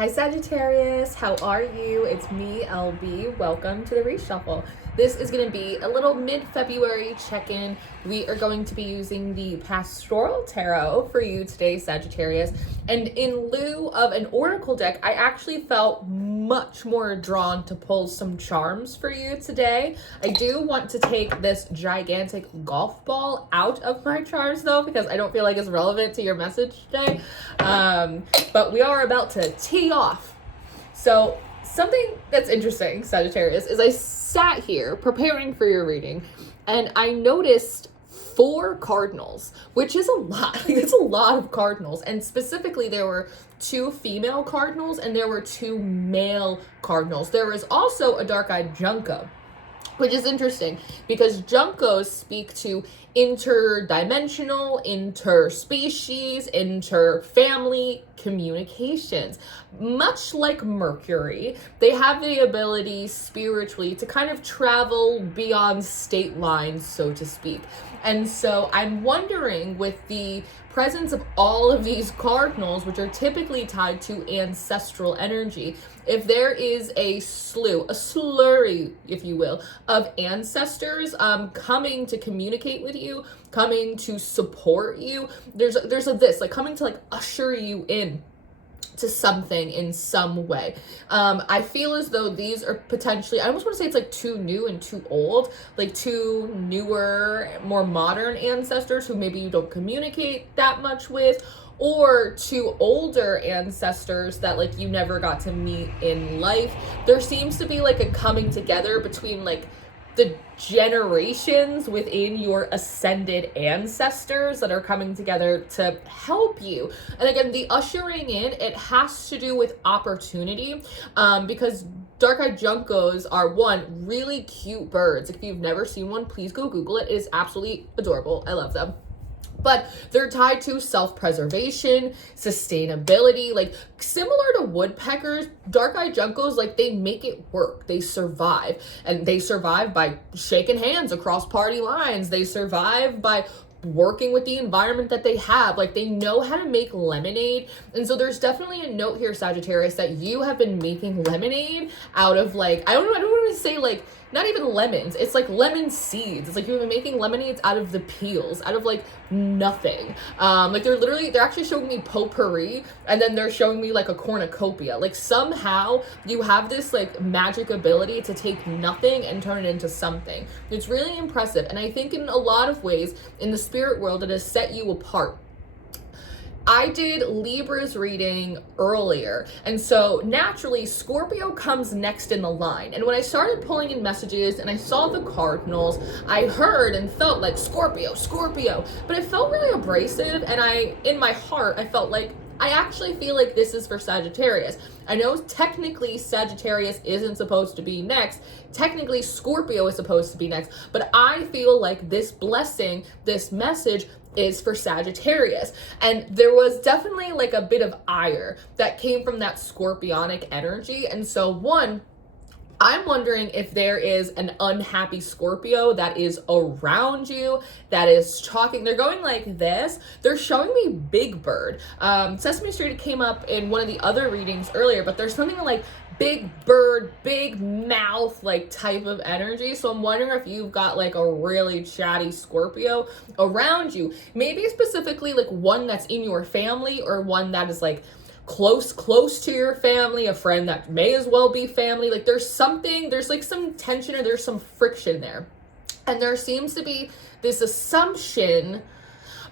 Hi Sagittarius, how are you? It's me, LB. Welcome to the reshuffle. This is going to be a little mid-February check-in. We are going to be using the Pastoral Tarot for you today, Sagittarius. And in lieu of an oracle deck, I actually felt much more drawn to pull some charms for you today. I do want to take this gigantic golf ball out of my charms though, because I don't feel like it's relevant to your message today. But we are about to tee off. So something that's interesting, Sagittarius, is I sat here preparing for your reading and I noticed 4 cardinals, which is a lot. It's a lot of cardinals. And specifically, there were 2 female cardinals and there were 2 male cardinals. There was also a dark-eyed junco, which is interesting because juncos speak to interdimensional, interspecies, interfamily communications. Much like Mercury, they have the ability spiritually to kind of travel beyond state lines, so to speak. And so I'm wondering, with the presence of all of these cardinals, which are typically tied to ancestral energy, if there is a slurry, if you will, of ancestors coming to communicate with you, coming to support you, there's this like coming to like usher you in to something in some way. I feel as though these are potentially, I almost want to say it's like too new and too old, like 2 newer, more modern ancestors who maybe you don't communicate that much with, or 2 older ancestors that like you never got to meet in life. There seems to be like a coming together between like the generations within your ascended ancestors that are coming together to help you. And again, the ushering in, it has to do with opportunity, because dark-eyed juncos are, one, really cute birds. If you've never seen one, please go Google it. It is absolutely adorable. I love them. But they're tied to self-preservation, sustainability, like similar to woodpeckers. Dark-eyed juncos, like they make it work. They survive, and they survive by shaking hands across party lines. They survive by working with the environment that they have. Like they know how to make lemonade. And so there's definitely a note here, Sagittarius, that you have been making lemonade out of like, I don't want to say like, not even lemons. It's like lemon seeds. It's like you've been making lemonades out of the peels, out of like nothing. Like they're actually showing me potpourri, and then they're showing me like a cornucopia. Like somehow you have this like magic ability to take nothing and turn it into something. It's really impressive. And I think in a lot of ways in the spirit world, it has set you apart. I did Libra's reading earlier, and so naturally Scorpio comes next in the line. And when I started pulling in messages and I saw the cardinals, I heard and felt like Scorpio, but it felt really abrasive, and in my heart, I felt like I actually feel like this is for Sagittarius. I know technically Sagittarius isn't supposed to be next. Technically Scorpio is supposed to be next. But I feel like this blessing, this message is for Sagittarius. And there was definitely like a bit of ire that came from that scorpionic energy. And so one, I'm wondering if there is an unhappy Scorpio that is around you, that is talking. They're going like this. They're showing me Big Bird. Sesame Street came up in one of the other readings earlier, but there's something like big bird, big mouth, like type of energy. So I'm wondering if you've got like a really chatty Scorpio around you. Maybe specifically like one that's in your family, or one that is like close to your family, a friend that may as well be family. Like there's like some tension, or there's some friction there. And there seems to be this assumption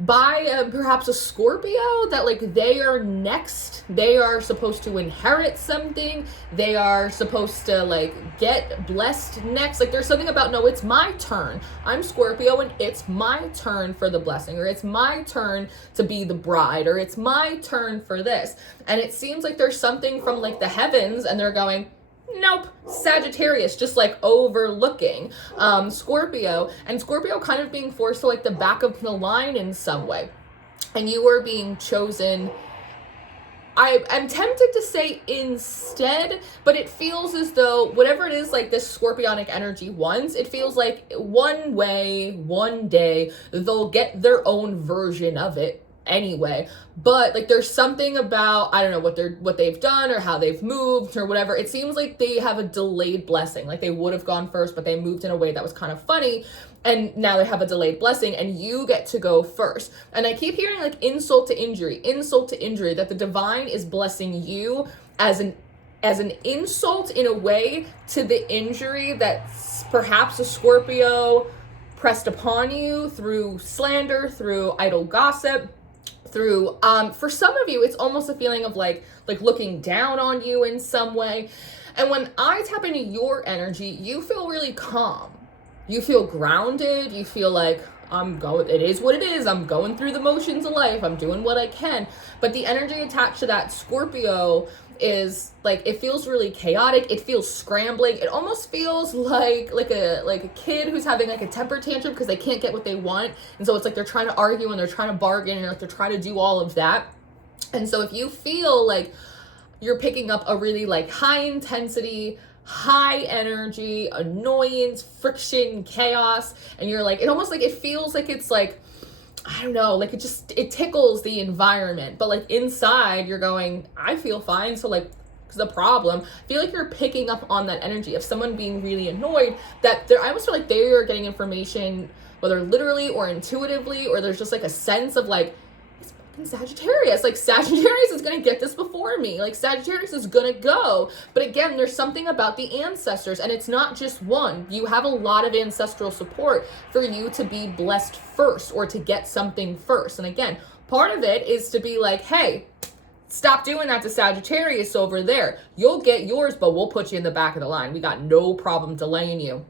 by perhaps a Scorpio that like they are next, they are supposed to inherit something, they are supposed to like get blessed next. Like there's something about, no, it's my turn, I'm Scorpio and it's my turn for the blessing, or it's my turn to be the bride, or it's my turn for this. And it seems like there's something from like the heavens, and they're going, nope, Sagittarius, just like overlooking Scorpio, and Scorpio kind of being forced to like the back of the line in some way. And you were being chosen, I'm tempted to say instead, but it feels as though whatever it is like this scorpionic energy wants, it feels like one way, one day, they'll get their own version of it anyway, but like there's something about, I don't know what they've done or how they've moved or whatever. It seems like they have a delayed blessing. Like they would have gone first, but they moved in a way that was kind of funny. And now they have a delayed blessing and you get to go first. And I keep hearing like insult to injury, that the divine is blessing you as an insult in a way to the injury that perhaps a Scorpio pressed upon you through slander, through idle gossip, through, for some of you, it's almost a feeling of like looking down on you in some way. And when I tap into your energy, you feel really calm. You feel grounded. You feel like it is what it is. I'm going through the motions of life. I'm doing what I can. But the energy attached to that Scorpio is like, it feels really chaotic. It feels scrambling. It almost feels like a kid who's having like a temper tantrum because they can't get what they want. And so it's like they're trying to argue and they're trying to bargain and they're trying to do all of that. And so if you feel like you're picking up a really like high intensity, high energy, annoyance, friction, chaos, and you're like, it almost like, it feels like it's like, I don't know, like it tickles the environment, but like inside you're going, I feel fine. So like, the problem, I feel like you're picking up on that energy of someone being really annoyed, that I almost feel like they are getting information, whether literally or intuitively, or there's just like a sense of like, Sagittarius, like Sagittarius is going to get this before me, like Sagittarius is going to go. But again, there's something about the ancestors, and it's not just one. You have a lot of ancestral support for you to be blessed first or to get something first. And again, part of it is to be like, hey, stop doing that to Sagittarius over there. You'll get yours, but we'll put you in the back of the line. We got no problem delaying you.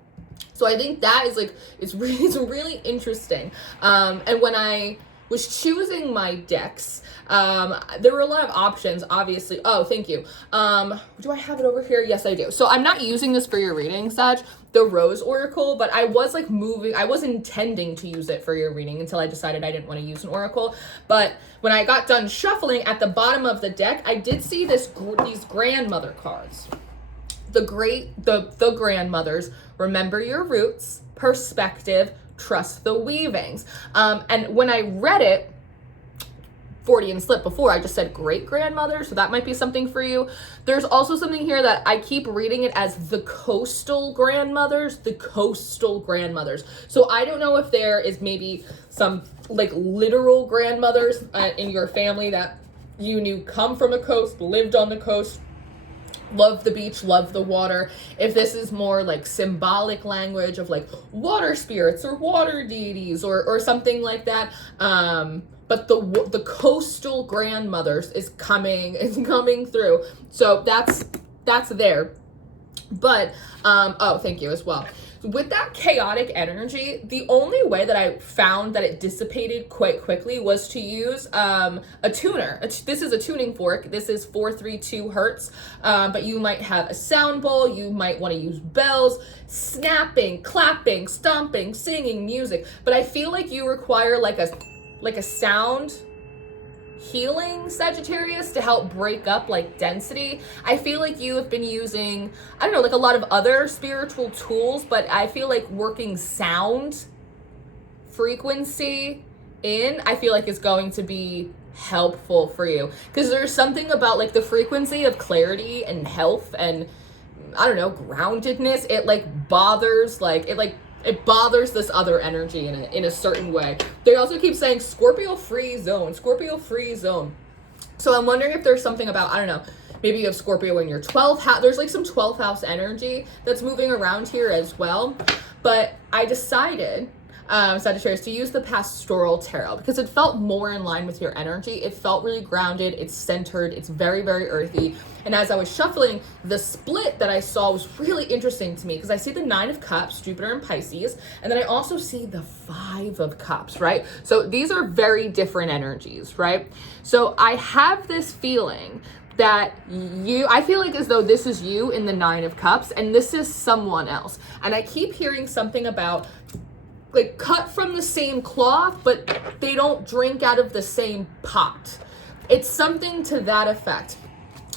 So I think that is like, it's really interesting. And when I was choosing my decks, there were a lot of options, obviously. Oh, thank you. Do I have it over here? Yes, I do. So I'm not using this for your reading, Sag, the Rose Oracle, but I was like I was intending to use it for your reading until I decided I didn't want to use an oracle. But when I got done shuffling at the bottom of the deck, I did see these grandmother cards. The grandmothers, remember your roots, perspective, trust the weavings. And when I read it, Freudian slip before, I just said great grandmother, so that might be something for you. There's also something here that I keep reading it as the coastal grandmothers. So I don't know if there is maybe some like literal grandmothers in your family that you knew come from the coast, lived on the coast, love the beach, love the water. If this is more like symbolic language of like water spirits or water deities or something like that. But the coastal grandmothers is coming through. So that's there. But, oh, thank you as well. With that chaotic energy, the only way that I found that it dissipated quite quickly was to use a tuner. This is a tuning fork. This is 432 hertz, but you might have a sound bowl. You might want to use bells, snapping, clapping, stomping, singing, music. But I feel like you require like a sound healing, Sagittarius, to help break up like density. I feel like you have been using, I don't know, like a lot of other spiritual tools, but I feel like working sound frequency in, I feel like is going to be helpful for you, because there's something about like the frequency of clarity and health and, I don't know, groundedness. It like bothers, it bothers this other energy in a certain way. They also keep saying Scorpio free zone. So I'm wondering if there's something about, I don't know, maybe you have Scorpio in your 12th house. There's like some 12th house energy that's moving around here as well. But I decided, Sagittarius, to use the Pastoral Tarot because it felt more in line with your energy. It felt really grounded. It's centered. It's very, very earthy. And as I was shuffling, the split that I saw was really interesting to me because I see the 9 of Cups, Jupiter and Pisces, and then I also see the 5 of Cups, right? So these are very different energies, right? So I have this feeling that I feel like as though this is you in the 9 of Cups and this is someone else. And I keep hearing something about like cut from the same cloth, but they don't drink out of the same pot. It's something to that effect.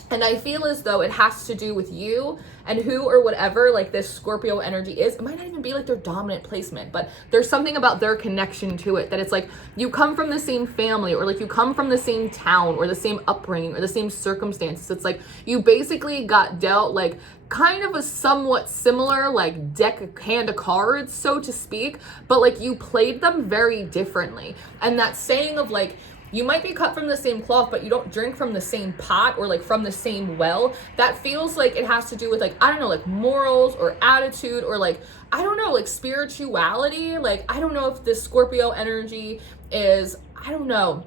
And I feel as though it has to do with you and who or whatever like this Scorpio energy is. It might not even be like their dominant placement, but there's something about their connection to it that it's like you come from the same family, or like you come from the same town, or the same upbringing, or the same circumstances. It's like you basically got dealt like kind of a somewhat similar like hand of cards, so to speak, but like you played them very differently. And that saying of like, you might be cut from the same cloth, but you don't drink from the same pot or like from the same well. That feels like it has to do with like, I don't know, like morals or attitude or like, I don't know, like spirituality. Like, I don't know if this Scorpio energy is, I don't know,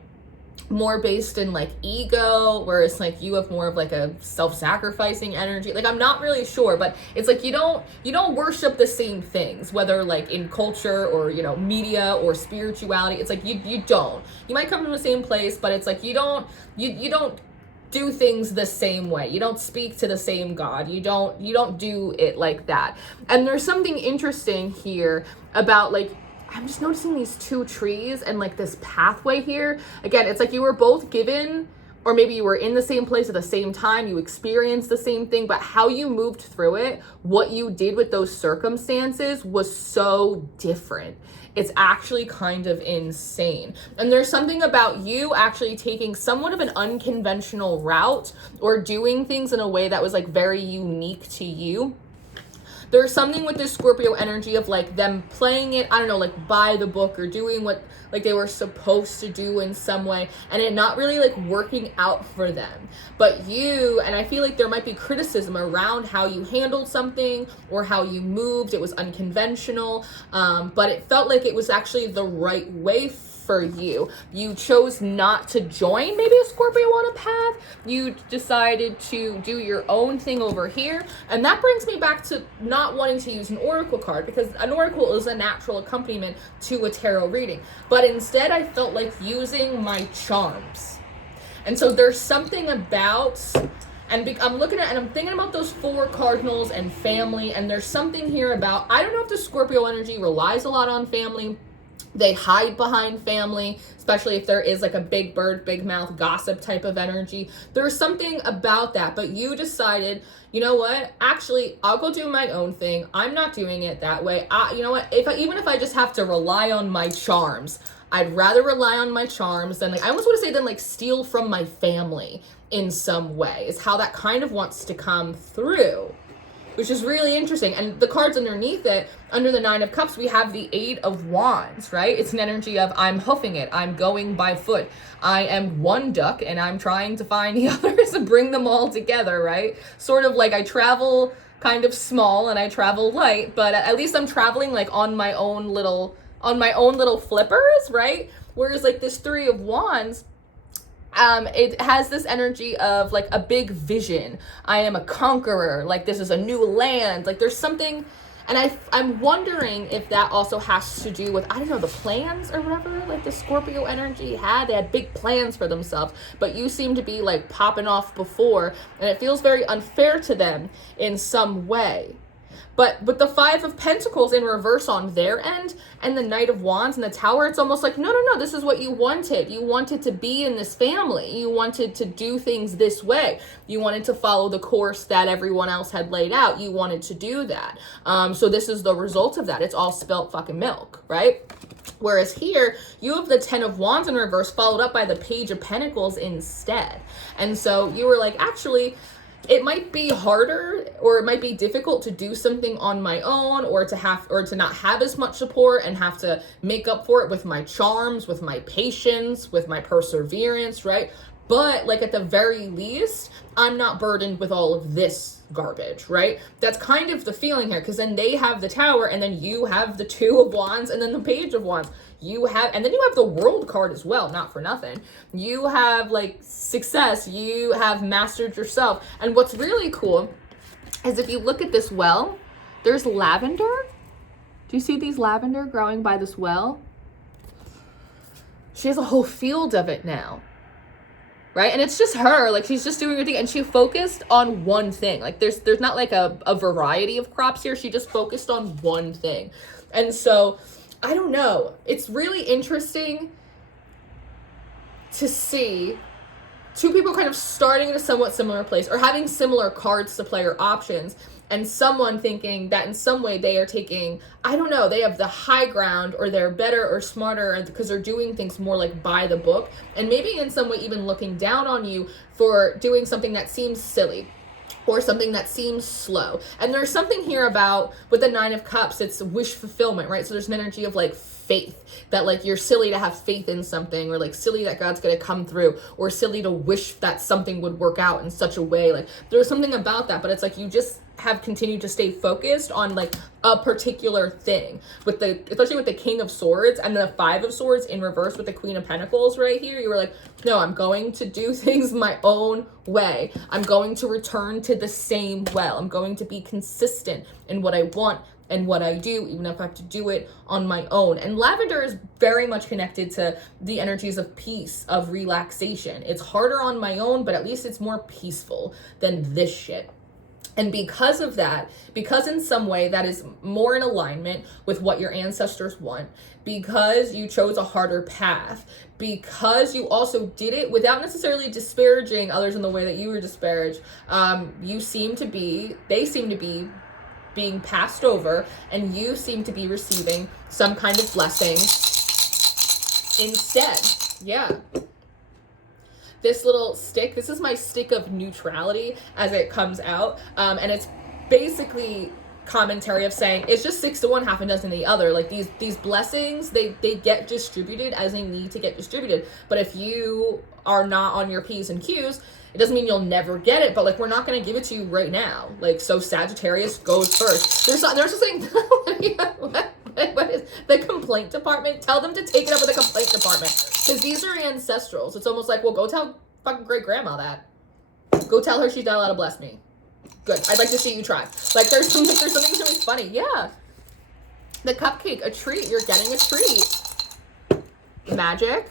more based in like ego, whereas like you have more of like a self-sacrificing energy. Like I'm not really sure, but it's like you don't worship the same things, whether like in culture or, you know, media or spirituality. It's like you don't. You might come from the same place, but it's like you don't do things the same way. You don't speak to the same God. You don't do it like that. And there's something interesting here about like, I'm just noticing these two trees and like this pathway here. Again, it's like you were both given, or maybe you were in the same place at the same time, you experienced the same thing, but how you moved through it, what you did with those circumstances was so different. It's actually kind of insane. And there's something about you actually taking somewhat of an unconventional route or doing things in a way that was like very unique to you. There's something with this Scorpio energy of like them playing it, I don't know, like by the book or doing what like they were supposed to do in some way, and it not really like working out for them. But you, and I feel like there might be criticism around how you handled something or how you moved. It was unconventional, but it felt like it was actually the right way for you. You chose not to join maybe a Scorpio on a path. You decided to do your own thing over here. And that brings me back to not wanting to use an oracle card, because an oracle is a natural accompaniment to a tarot reading. But instead I felt like using my charms. And so there's something about, and I'm looking at and I'm thinking about those 4 cardinals and family, and there's something here about, I don't know if the Scorpio energy relies a lot on family. They hide behind family, especially if there is like a big bird, big mouth, gossip type of energy. There's something about that, but you decided, you know what? Actually, I'll go do my own thing. I'm not doing it that way. You know what? Even if I just have to rely on my charms, I'd rather rely on my charms than like, I almost want to say than like steal from my family in some way, is how that kind of wants to come through, which is really interesting. And the cards underneath it, under the 9 of Cups, we have the 8 of Wands, right? It's an energy of I'm hoofing it, I'm going by foot, I am one duck and I'm trying to find the others and bring them all together, right? Sort of like I travel kind of small and I travel light, but at least I'm traveling like on my own little flippers, right? Whereas like this 3 of Wands, it has this energy of like a big vision. I am a conqueror. Like this is a new land. Like there's something, and I'm wondering if that also has to do with, I don't know, the plans or whatever, like the Scorpio energy had. They had big plans for themselves, but you seem to be like popping off before, and it feels very unfair to them in some way. But with the 5 of Pentacles in reverse on their end, and the Knight of Wands and the Tower, it's almost like, no, this is what you wanted. You wanted to be in this family. You wanted to do things this way. You wanted to follow the course that everyone else had laid out. You wanted to do that. So this is the result of that. It's all spelt fucking milk, right? Whereas here, you have the 10 of Wands in reverse, followed up by the Page of Pentacles instead. And so you were like, actually, it might be harder, or it might be difficult to do something on my own, or to not have as much support and have to make up for it with my charms, with my patience, with my perseverance, right? But like at the very least, I'm not burdened with all of this garbage, right? That's kind of the feeling here, because then they have the Tower, and then you have the 2 of Wands, and then the Page of Wands. And then you have the World card as well, not for nothing. You have like success, you have mastered yourself. And what's really cool is if you look at this well, there's lavender. Do you see these lavender growing by this well? She has a whole field of it now. Right? And it's just her, like she's just doing her thing, and she focused on one thing. Like there's not like a variety of crops here. She just focused on one thing. And so I don't know. It's really interesting to see two people kind of starting in a somewhat similar place or having similar cards to play or options, and someone thinking that in some way they are taking, I don't know, they have the high ground or they're better or smarter because they're doing things more like by the book, and maybe in some way even looking down on you for doing something that seems silly or something that seems slow. And there's something here about, with the Nine of Cups, it's wish fulfillment, right? So there's an energy of like faith, that like you're silly to have faith in something, or like silly that God's gonna come through, or silly to wish that something would work out in such a way. Like there's something about that, but it's like you just have continued to stay focused on like a particular thing, with the, especially with the King of Swords and the Five of Swords in reverse with the Queen of Pentacles right here. You were like, no, I'm going to do things my own way. I'm going to return to the same well. I'm going to be consistent in what I want and what I do, even if I have to do it on my own. And lavender is very much connected to the energies of peace, of relaxation. It's harder on my own, but at least it's more peaceful than this shit. And because of that, because in some way that is more in alignment with what your ancestors want, because you chose a harder path, because you also did it without necessarily disparaging others in the way that you were disparaged, they seem to be being passed over, and you seem to be receiving some kind of blessing instead. Yeah. This little stick, this is my stick of neutrality as it comes out. And it's basically commentary of saying it's just 6 to 1, half a dozen the other. Like these blessings, they get distributed as they need to get distributed. But if you are not on your P's and Q's, it doesn't mean you'll never get it, but like we're not going to give it to you right now. Like, so Sagittarius goes first. There's something what is the complaint department? Tell them to take it up with the complaint department, because these are ancestrals. It's almost like, well, go tell fucking great grandma that. Go tell her she's not allowed to bless me. Good. I'd like to see you try. Like there's something really funny. Yeah. The cupcake, a treat. You're getting a treat. Magic.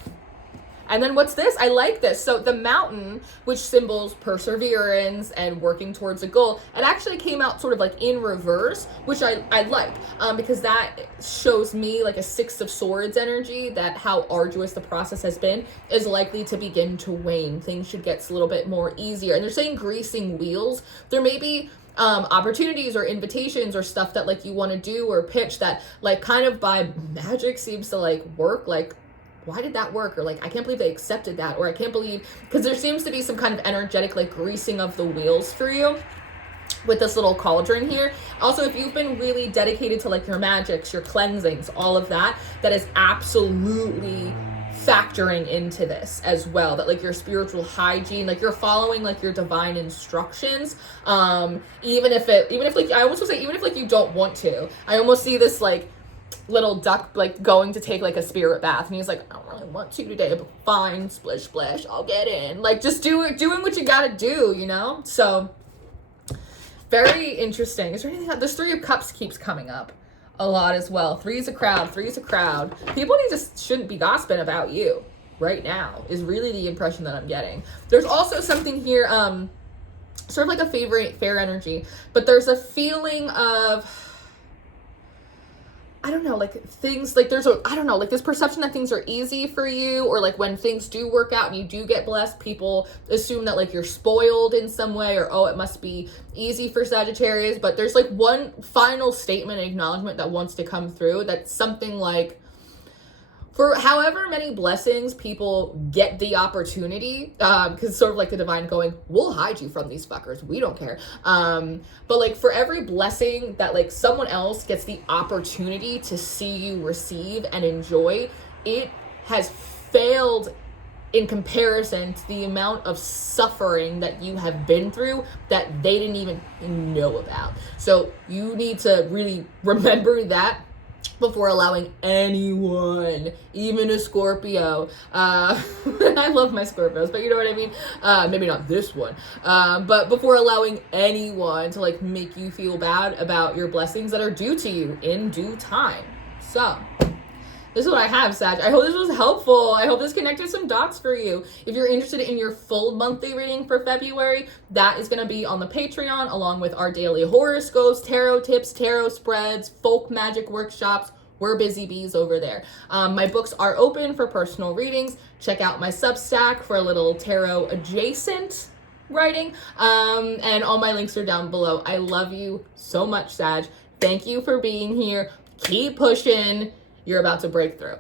And then what's this? I like this. So the mountain, which symbols perseverance and working towards a goal, it actually came out sort of like in reverse, which I like, because that shows me like a 6 of Swords energy, that how arduous the process has been is likely to begin to wane. Things should get a little bit more easier. And they're saying greasing wheels. There may be opportunities or invitations or stuff that like you want to do or pitch that like kind of by magic seems to like work. Like, why did that work? Or like, I can't believe they accepted that. Or I can't believe, because there seems to be some kind of energetic like greasing of the wheels for you with this little cauldron here. Also, if you've been really dedicated to like your magics, your cleansings, all of that, that is absolutely factoring into this as well. That like your spiritual hygiene, like you're following like your divine instructions, even if like, I almost would say, even if like you don't want to. I almost see this like little duck like going to take like a spirit bath, and he's like, I don't really want to today, but fine, splish splash, I'll get in. Like just doing what you gotta do, you know? So very interesting. Is there anything else? This 3 of Cups keeps coming up a lot as well. Three's a crowd. People just shouldn't be gossiping about you right now is really the impression that I'm getting. There's also something here, sort of like a fair energy, but there's a feeling of, I don't know, like things like like this perception that things are easy for you, or like when things do work out and you do get blessed, people assume that like you're spoiled in some way, or oh, it must be easy for Sagittarius. But there's like one final statement, acknowledgement that wants to come through, that's something like, for however many blessings people get the opportunity, because sort of like the divine going, we'll hide you from these fuckers, we don't care. But like for every blessing that like someone else gets the opportunity to see you receive and enjoy, it has failed in comparison to the amount of suffering that you have been through that they didn't even know about. So you need to really remember that before allowing anyone, even a Scorpio, I love my Scorpios, but you know what I mean? Maybe not this one, but before allowing anyone to like make you feel bad about your blessings that are due to you in due time. So this is what I have, Sag. I hope this was helpful. I hope this connected some dots for you. If you're interested in your full monthly reading for February, that is going to be on the Patreon, along with our daily horoscopes, tarot tips, tarot spreads, folk magic workshops, We're busy bees over there. My books are open for personal readings. Check out my Substack for a little tarot adjacent writing. And all my links are down below. I love you so much, Sag. Thank you for being here. Keep pushing. You're about to break through.